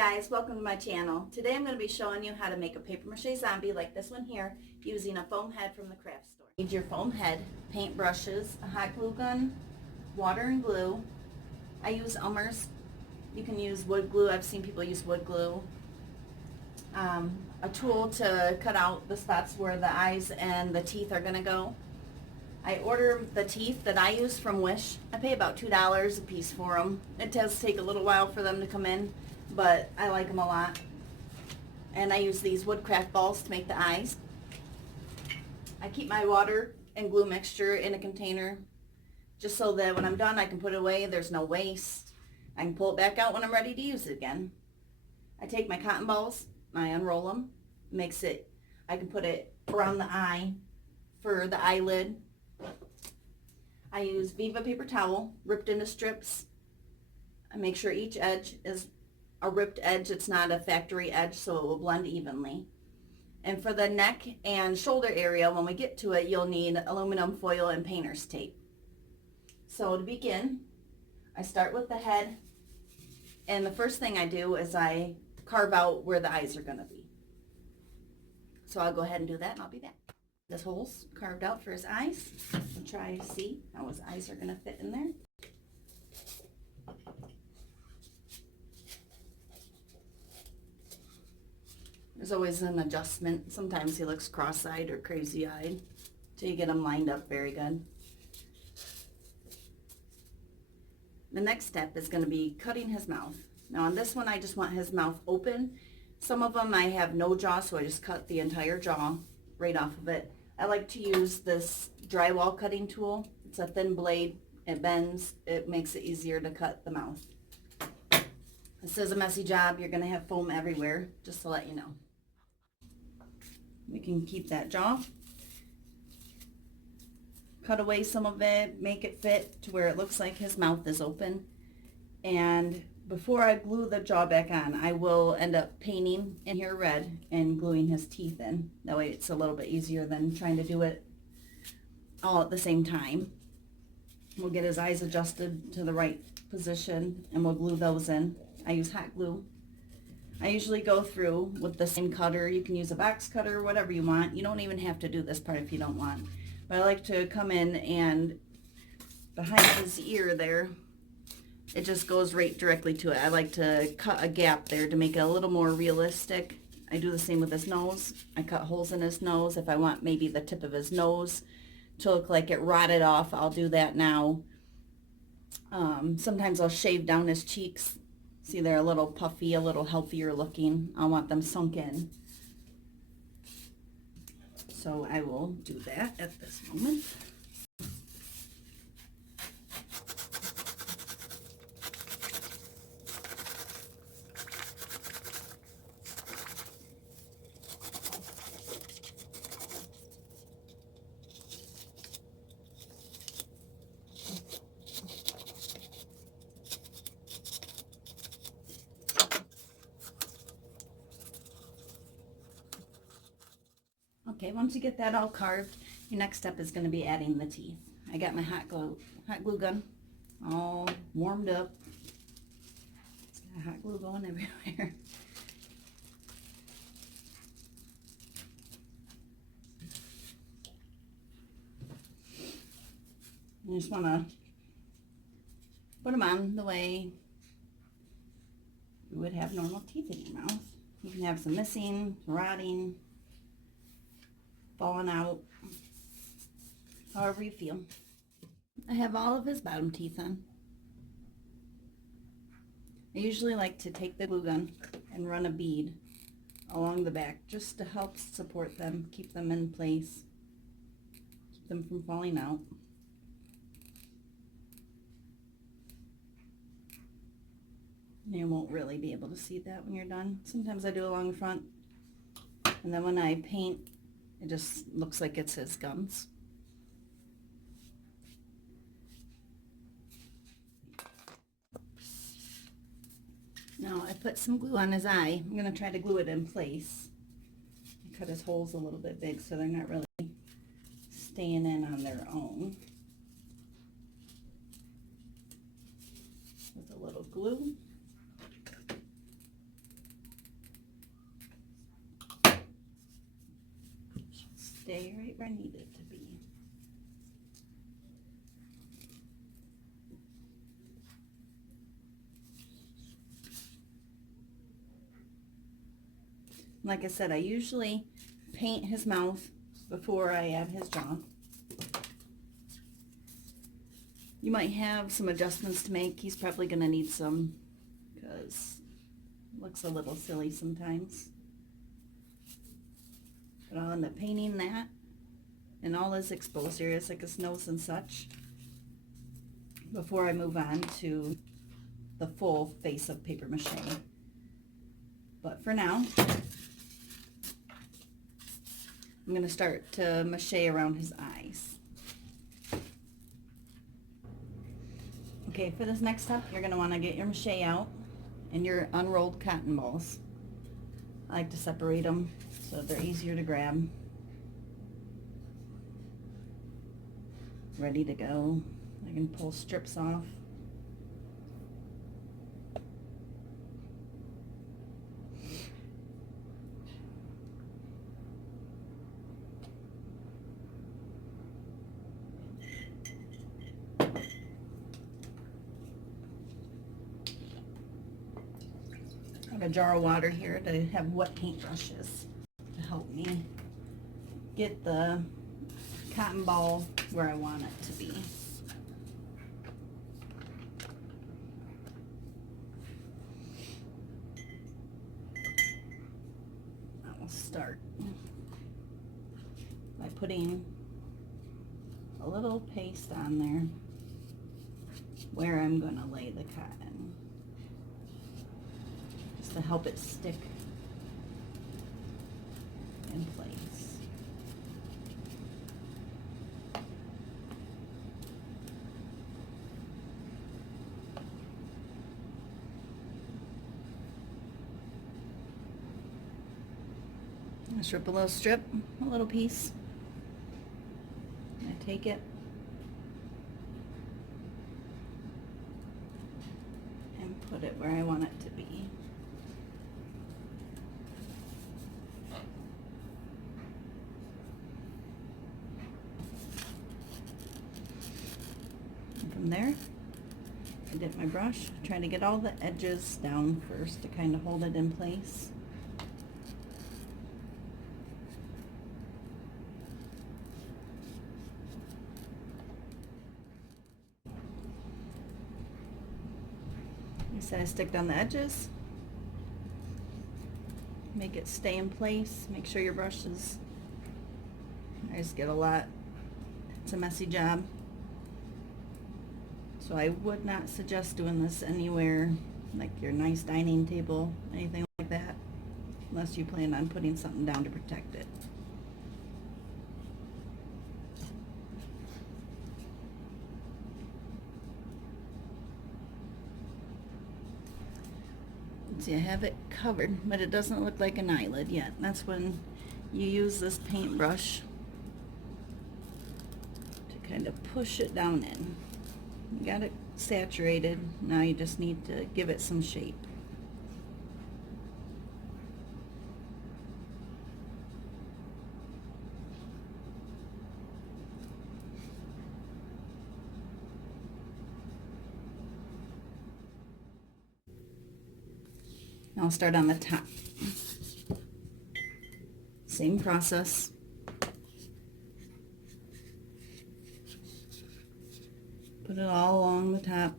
guys, welcome to my channel. Today I'm going to be showing you how to make a paper mache zombie like this one here using a foam head from the craft store. You need your foam head, paint brushes, a hot glue gun, water and glue. I use Elmer's. You can use wood glue. I've seen people use wood glue. A tool to cut out the spots where the eyes and the teeth are going to go. I order the teeth that I use from Wish. I pay about $2 a piece for them. It does take a little while for them to come in, but I like them a lot. And I use these woodcraft balls to make the eyes. I keep my water and glue mixture in a container just so that when I'm done I can put it away. There's no waste. I can pull it back out when I'm ready to use it again. I take my cotton balls, I unroll them, I can put it around the eye for the eyelid. I use Viva paper towel, ripped into strips. I make sure each edge is a ripped edge. It's not a factory edge, so it will blend evenly. And for the neck and shoulder area, when we get to it, you'll need aluminum foil and painter's tape. So to begin, I start with the head, and the first thing I do is I carve out where the eyes are going to be. So I'll go ahead and do that, and I'll be back. This hole's carved out for his eyes. We'll try to see how his eyes are going to fit in there. There's always an adjustment. Sometimes he looks cross-eyed or crazy-eyed till you get him lined up very good. The next step is going to be cutting his mouth. Now on this one I just want his mouth open. Some of them I have no jaw, so I just cut the entire jaw right off of it. I like to use this drywall cutting tool. It's a thin blade. It bends. It makes it easier to cut the mouth. This is a messy job. You're going to have foam everywhere, just to let you know. We can keep that jaw. Cut away some of it, make it fit to where it looks like his mouth is open. And before I glue the jaw back on, I will end up painting in here red and gluing his teeth in. That way it's a little bit easier than trying to do it all at the same time. We'll get his eyes adjusted to the right position and we'll glue those in. I use hot glue. I usually go through with the same cutter. You can use a box cutter, whatever you want. You don't even have to do this part if you don't want. But I like to come in and behind his ear there, it just goes right directly to it. I like to cut a gap there to make it a little more realistic. I do the same with his nose. I cut holes in his nose. If I want maybe the tip of his nose to look like it rotted off, I'll do that now. Sometimes I'll shave down his cheeks. See, they're a little puffy, a little healthier looking. I want them sunk in. So I will do that at this moment. Okay, once you get that all carved, your next step is going to be adding the teeth. I got my hot glue gun all warmed up. It's got hot glue going everywhere. You just want to put them on the way you would have normal teeth in your mouth. You can have some missing, rotting, falling out, however you feel. I have all of his bottom teeth on. I usually like to take the glue gun and run a bead along the back just to help support them, keep them in place, keep them from falling out. You won't really be able to see that when you're done. Sometimes I do along the front, and then when I paint, it just looks like it's his gums. Now I put some glue on his eye. I'm going to try to glue it in place. I cut his holes a little bit big so they're not really staying in on their own. With a little glue. stay right where I need it to be. Like I said, I usually paint his mouth before I add his jaw. You might have some adjustments to make. He's probably going to need some because it looks a little silly sometimes. But I'll end up painting that and all his exposed areas like his nose and such before I move on to the full face of paper mache. But for now, I'm going to start to mache around his eyes. Okay, for this next step, you're going to want to get your mache out and your unrolled cotton balls. I like to separate them so they're easier to grab. Ready to go. I can pull strips off. I have a jar of water here to have wet paintbrushes to help me get the cotton ball where I want it to be. I will start by putting a little paste on there where I'm going to lay the cotton, just to help it stick in place. I strip a little piece. I take it and put it where I want it to be. And from there, I dip my brush, trying to get all the edges down first to kind of hold it in place. I stick down the edges, make it stay in place. Make sure your brush is, I just get a lot, it's a messy job. So I would not suggest doing this anywhere like your nice dining table, anything like that, unless you plan on putting something down to protect it. See, I have it covered, but it doesn't look like an eyelid yet. That's when you use this paintbrush to kind of push it down in. You got it saturated. Now you just need to give it some shape. I'll start on the top. Same process. Put it all along the top.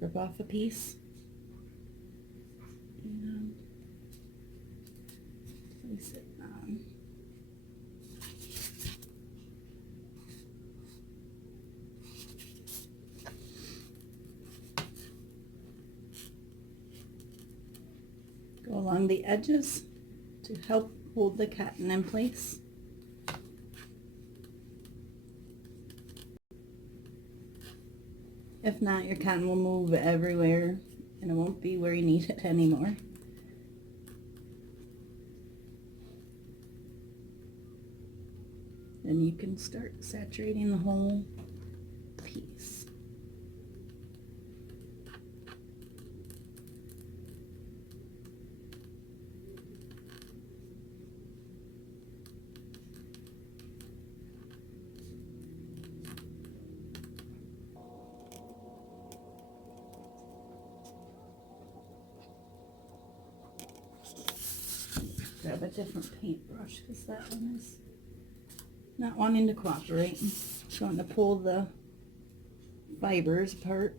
Rip off a piece and place it on. Go along the edges to help hold the cotton in place. If not, your cotton will move everywhere and it won't be where you need it anymore. then you can start saturating the whole piece. Grab a different paintbrush because that one is not wanting to cooperate. It's wanting to pull the fibers apart.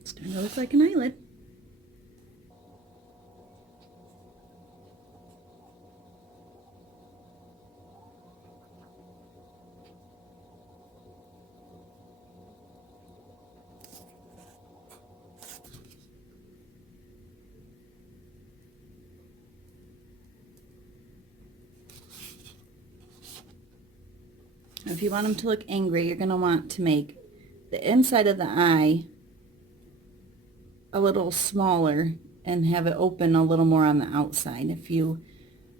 It's starting to look like an eyelid. If you want them to look angry, you're going to want to make the inside of the eye a little smaller and have it open a little more on the outside. If you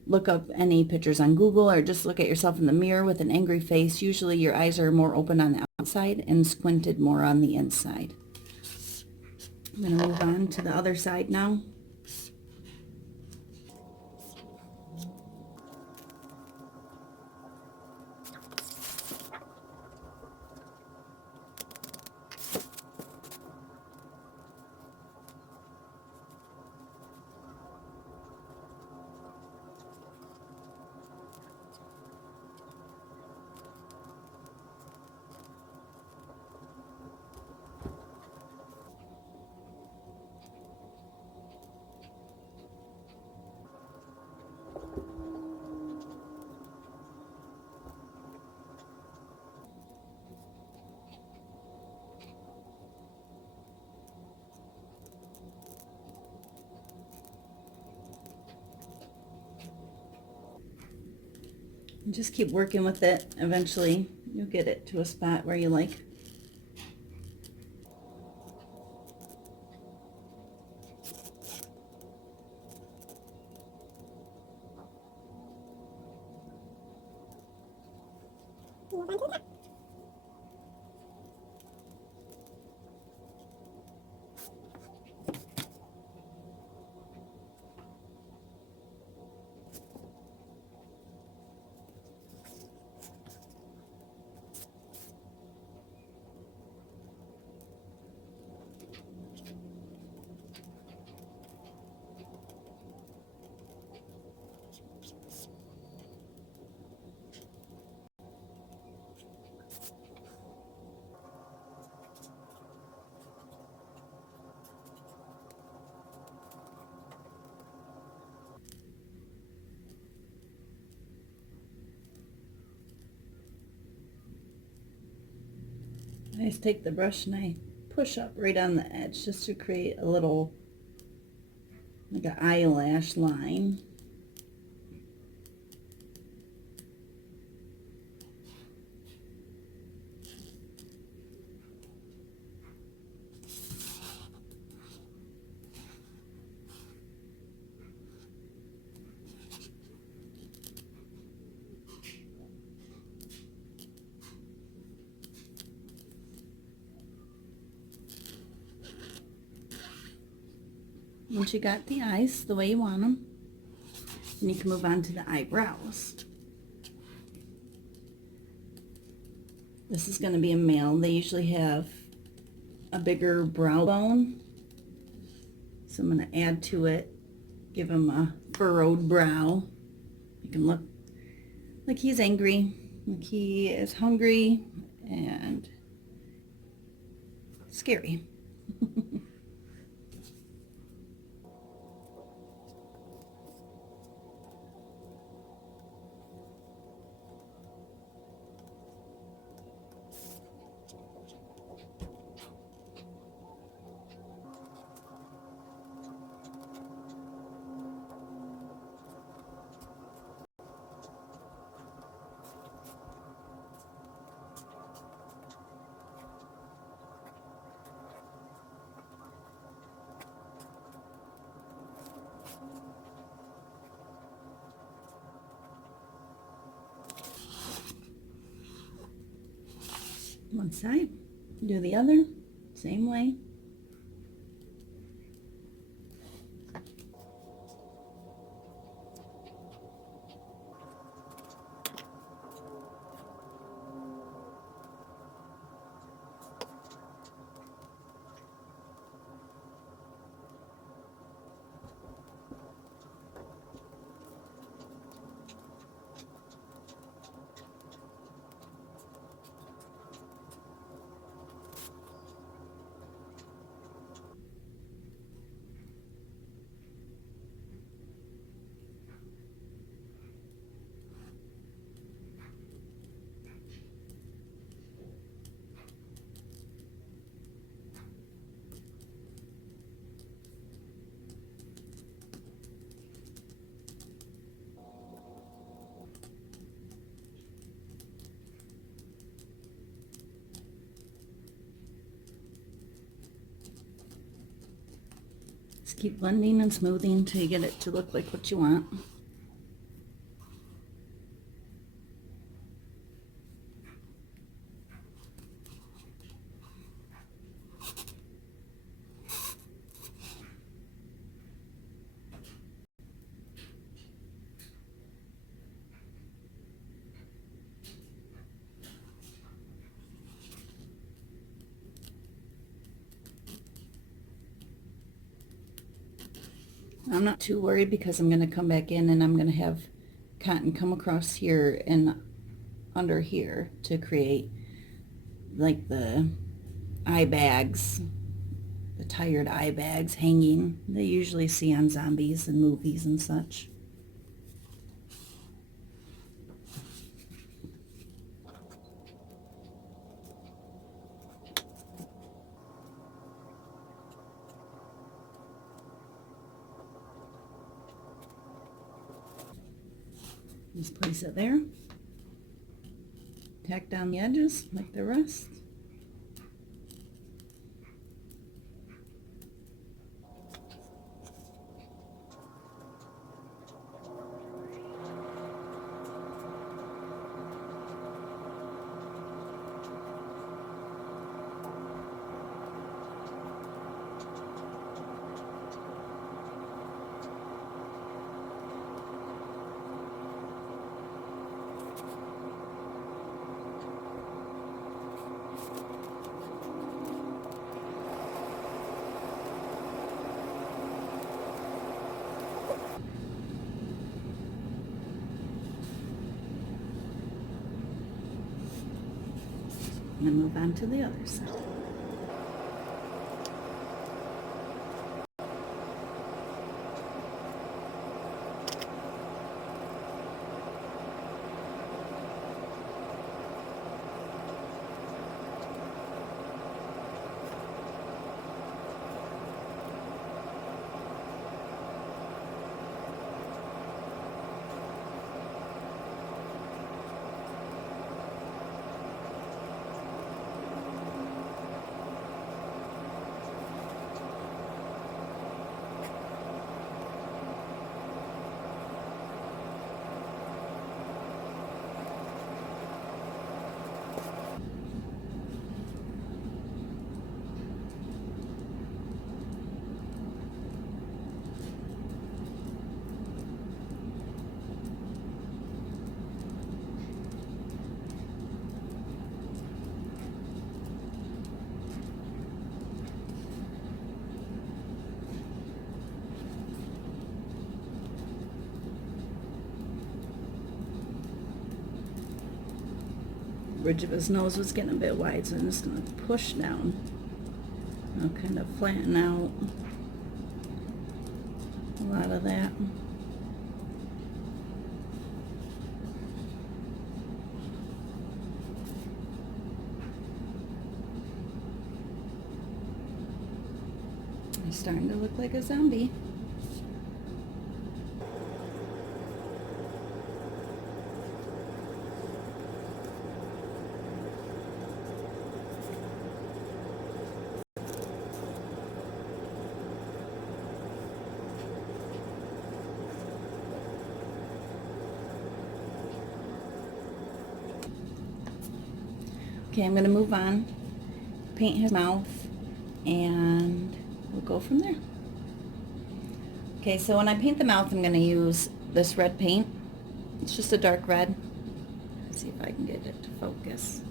look up any pictures on Google or just look at yourself in the mirror with an angry face, usually your eyes are more open on the outside and squinted more on the inside. I'm going to move on to the other side now. And just keep working with it. Eventually you'll get it to a spot where you like. I just take the brush and I push up right on the edge just to create a little, like an eyelash line. Once you got the eyes the way you want them, then you can move on to the eyebrows. This is going to be a male. They usually have a bigger brow bone, so I'm going to add to it, give him a furrowed brow. Make him look like he's angry, like he is hungry and scary. One side, do the other, same way. Just keep blending and smoothing until you get it to look like what you want. I'm not too worried because I'm going to come back in and I'm going to have cotton come across here and under here to create like the eye bags, the tired eye bags hanging they usually see on zombies and movies and such. Just place it there. Tack down the edges like the rest. And then move on to the other side. Bridge of his nose was getting a bit wide, so I'm just going to push down. I'll kind of flatten out a lot of that. He's starting to look like a zombie. Okay, I'm going to move on. Paint his mouth, and we'll go from there. Okay, so when I paint the mouth, I'm going to use this red paint. It's just a dark red. Let's see if I can get it to focus.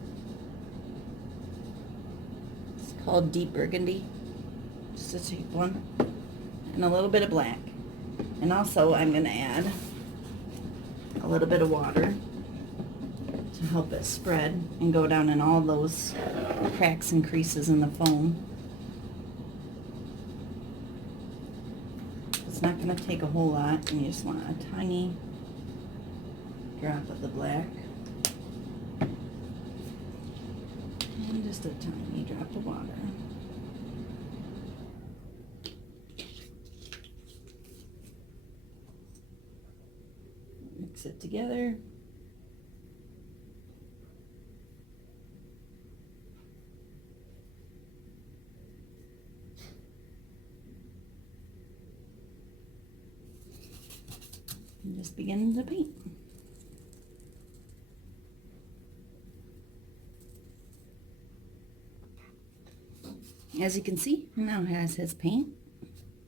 It's called Deep Burgundy. Just a cheap one. And a little bit of black. And also I'm going to add a little bit of water to help it spread and go down in all those cracks and creases in the foam. It's not going to take a whole lot, and you just want a tiny drop of the black and just a tiny drop of water. Mix it together. And just begin to paint. As you can see, it now has his paint.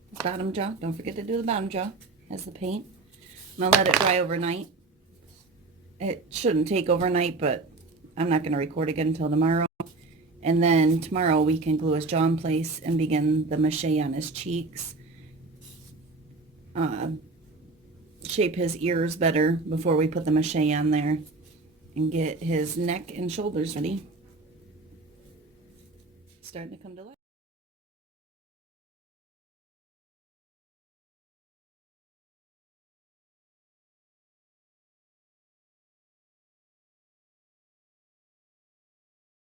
His bottom jaw. Don't forget to do the bottom jaw. Has the paint. I'm going to let it dry overnight. It shouldn't take overnight, but I'm not going to record again until tomorrow. And then tomorrow we can glue his jaw in place and begin the mache on his cheeks. Shape his ears better before we put the mache on there. And get his neck and shoulders ready. Starting to come to life.